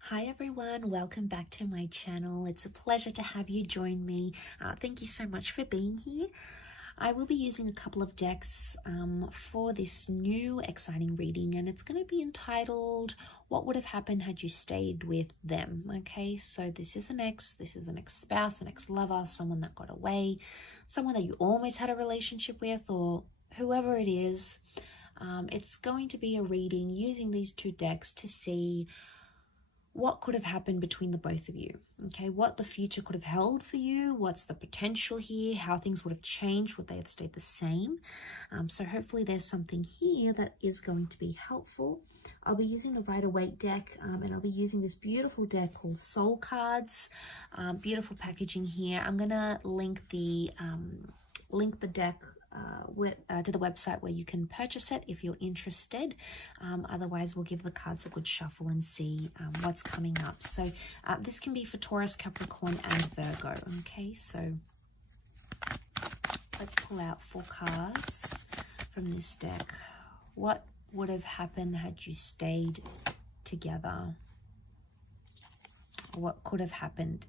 Hi everyone, welcome back to my channel. It's a pleasure to have you join me. Thank you so much for being here. I will be using a couple of decks for this new exciting reading, and it's going to be entitled What Would Have Happened Had You Stayed With Them. Okay, so this is an ex-spouse, an ex-lover, someone that got away, someone that you almost had a relationship with, or whoever it is. It's going to be a reading using these two decks to see what could have happened between the both of you, okay? What the future could have held for you, what's the potential here, how things would have changed, would they have stayed the same? So hopefully there's something here that is going to be helpful. I'll be using the Rider-Waite deck, and I'll be using this beautiful deck called Soul Cards. Beautiful packaging here. I'm gonna link the deck to the website where you can purchase it if you're interested. Otherwise, we'll give the cards a good shuffle and see what's coming up. So this can be for Taurus, Capricorn, and Virgo. Okay, so let's pull out 4 cards from this deck. What would have happened had you stayed together? What could have happened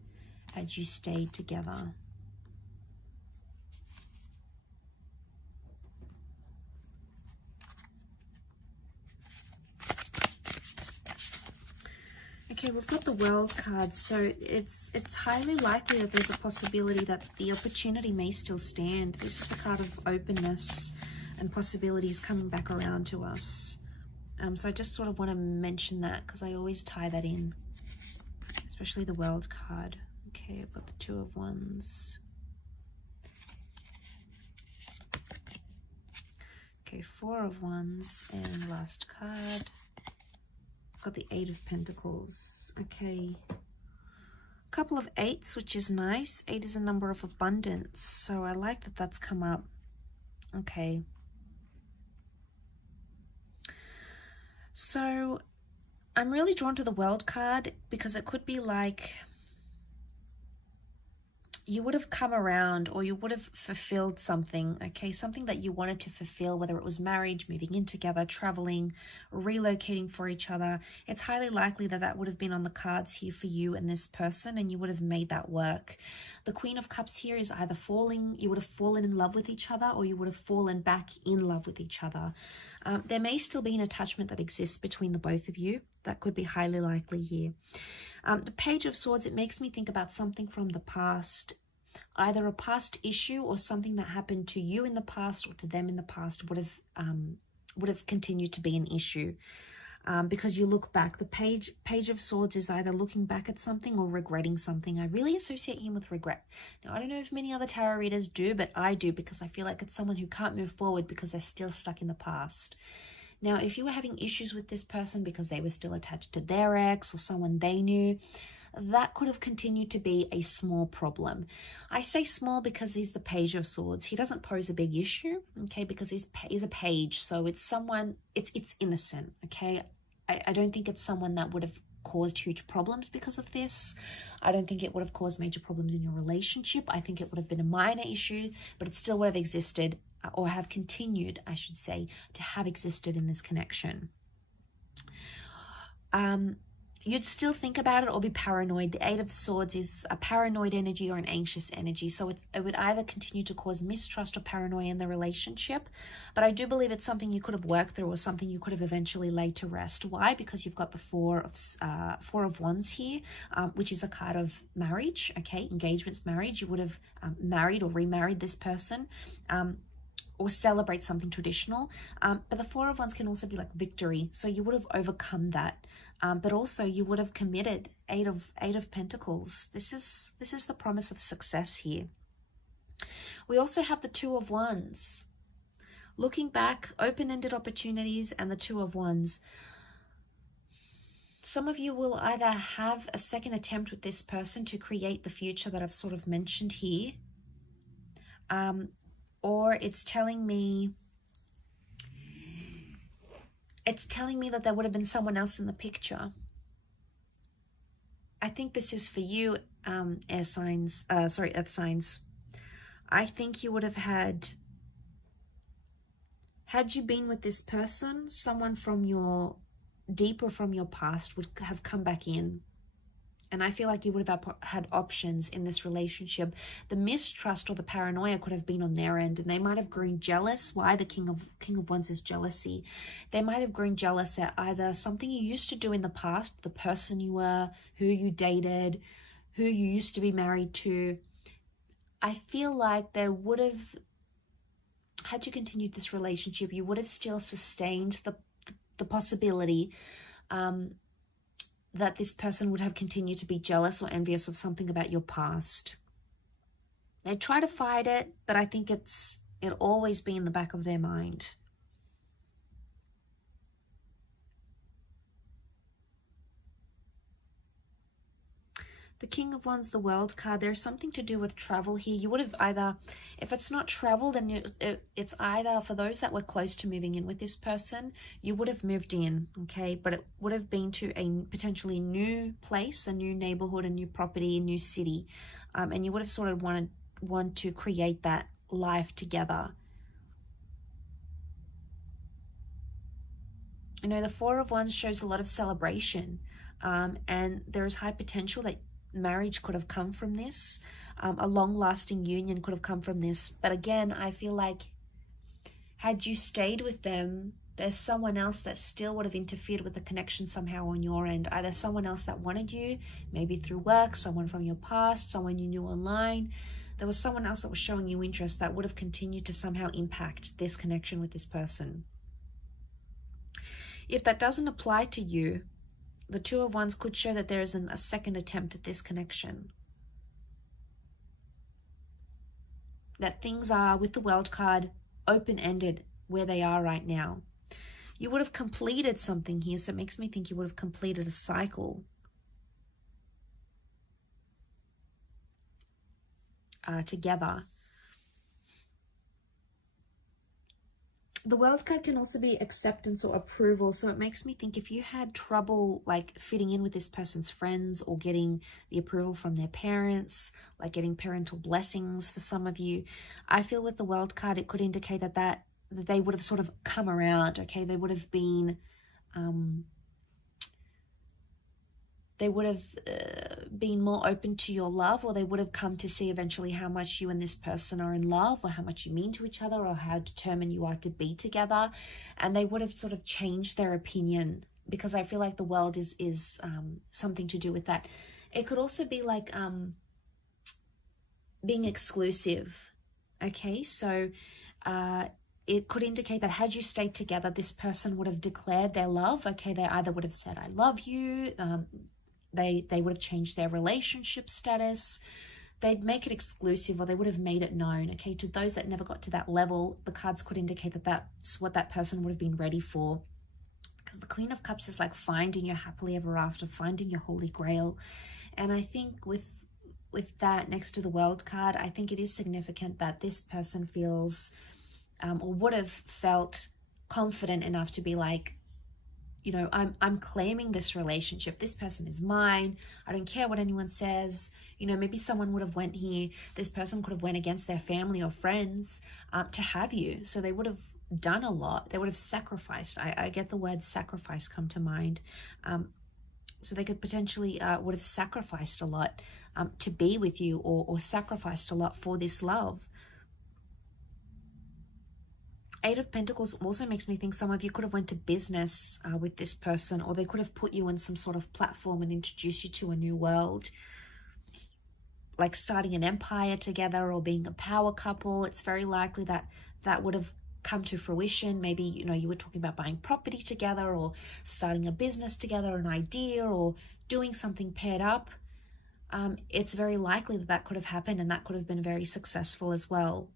had you stayed together? Okay, we've got the World card, so it's highly likely that there's a possibility that the opportunity may still stand. This is a card of openness and possibilities coming back around to us. So I just sort of want to mention that because I always tie that in, especially the World card. Okay, I've got the 2 of Wands. Okay, 4 of Wands, and last card. Got the 8 of Pentacles. Okay, couple of 8s, which is nice. 8 is a number of abundance, so I like that that's come up. Okay, so I'm really drawn to the World card because it could be like you would have come around, or you would have fulfilled something, okay? Something that you wanted to fulfill, whether it was marriage, moving in together, traveling, relocating for each other. It's highly likely that that would have been on the cards here for you and this person, and you would have made that work. The Queen of Cups here is either you would have fallen in love with each other, or you would have fallen back in love with each other. There may still be an attachment that exists between the both of you. That could be highly likely here. The Page of Swords, it makes me think about something from the past, either a past issue or something that happened to you in the past or to them in the past would have continued to be an issue, because you look back. The Page of Swords is either looking back at something or regretting something. I really associate him with regret. Now, I don't know if many other tarot readers do, but I do, because I feel like it's someone who can't move forward because they're still stuck in the past. Now, if you were having issues with this person because they were still attached to their ex or someone they knew, that could have continued to be a small problem. I say small because he's the Page of Swords. He doesn't pose a big issue, okay, because he's a page, so it's someone, it's innocent, okay? I don't think it's someone that would have caused huge problems because of this. I don't think it would have caused major problems in your relationship. I think it would have been a minor issue, but it still would have existed, or have continued, I should say, to have existed in this connection. You'd still think about it or be paranoid. The 8 of Swords is a paranoid energy or an anxious energy. So it would either continue to cause mistrust or paranoia in the relationship. But I do believe it's something you could have worked through, or something you could have eventually laid to rest. Why? Because you've got the 4 of Wands here, which is a card of marriage, okay? Engagements, marriage. You would have married or remarried this person, or celebrate something traditional. But the 4 of Wands can also be like victory. So you would have overcome that. But also you would have committed. 8 of Pentacles. This is the promise of success here. We also have the 2 of Wands. Looking back, open-ended opportunities, and the 2 of Wands. Some of you will either have a second attempt with this person to create the future that I've sort of mentioned here, or it's telling me that there would have been someone else in the picture. I think this is for you, earth signs. I think you would have had you been with this person, someone from your deeper from your past would have come back in. And I feel like you would have had options in this relationship. The mistrust or the paranoia could have been on their end, and they might have grown jealous. Why? The King of Wands is jealousy. They might have grown jealous at either something you used to do in the past, the person you were, who you dated, who you used to be married to. I feel like they would have, had you continued this relationship, you would have still sustained the possibility that this person would have continued to be jealous or envious of something about your past. They try to fight it, but I think it'll always be in the back of their mind. The King of Wands, the World card, there's something to do with travel here. You would have either, if it's not travel, then it's either, for those that were close to moving in with this person, you would have moved in, okay? But it would have been to a potentially new place, a new neighborhood, a new property, a new city. And you would have sort of want to create that life together. You know, the Four of Wands shows a lot of celebration. And there is high potential that marriage could have come from this. A long-lasting union could have come from this. But again, I feel like had you stayed with them, there's someone else that still would have interfered with the connection somehow on your end. Either someone else that wanted you, maybe through work, someone from your past, someone you knew online. There was someone else that was showing you interest that would have continued to somehow impact this connection with this person. If that doesn't apply to you, the Two of Wands could show that there is a second attempt at this connection. That things are, with the World card, open-ended where they are right now. You would have completed something here, so it makes me think you would have completed a cycle. Together. The World card can also be acceptance or approval, so it makes me think if you had trouble like fitting in with this person's friends or getting the approval from their parents, like getting parental blessings for some of you, I feel with the World card it could indicate that they would have sort of come around, okay? They would have been more open to your love, or they would have come to see eventually how much you and this person are in love, or how much you mean to each other, or how determined you are to be together. And they would have sort of changed their opinion, because I feel like the World is something to do with that. It could also be like being exclusive, okay? So it could indicate that had you stayed together, this person would have declared their love, okay? They either would have said, I love you, they would have changed their relationship status, they'd make it exclusive, or they would have made it known, okay? To those that never got to that level, the cards could indicate that that's what that person would have been ready for. Because the Queen of Cups is like finding your happily ever after, finding your holy grail. And I think with that next to the World card, I think it is significant that this person feels or would have felt confident enough to be like, you know, I'm claiming this relationship. This person is mine. I don't care what anyone says. You know, maybe someone would have went here. This person could have went against their family or friends to have you. So they would have done a lot. They would have sacrificed. I get the word sacrifice come to mind. So they could potentially would have sacrificed a lot to be with you, or sacrificed a lot for this love. Eight of Pentacles also makes me think some of you could have went to business with this person, or they could have put you in some sort of platform and introduced you to a new world, like starting an empire together or being a power couple. It's very likely that that would have come to fruition. Maybe, you know, you were talking about buying property together, or starting a business together, an idea, or doing something paired up. It's very likely that that could have happened, and that could have been very successful as well.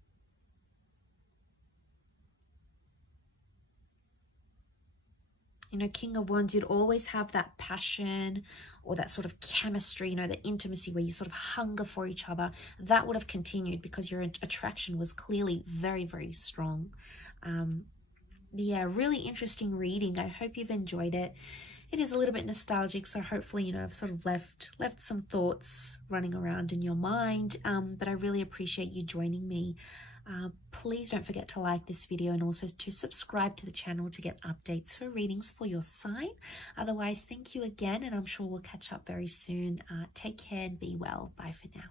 You know, King of Wands, you'd always have that passion or that sort of chemistry, you know, the intimacy where you sort of hunger for each other. That would have continued because your attraction was clearly very, very strong. Yeah, really interesting reading. I hope you've enjoyed it. It is a little bit nostalgic, so hopefully, you know, I've sort of left some thoughts running around in your mind. But I really appreciate you joining me. Please don't forget to like this video and also to subscribe to the channel to get updates for readings for your sign. Otherwise, thank you again, and I'm sure we'll catch up very soon. Take care and be well. Bye for now.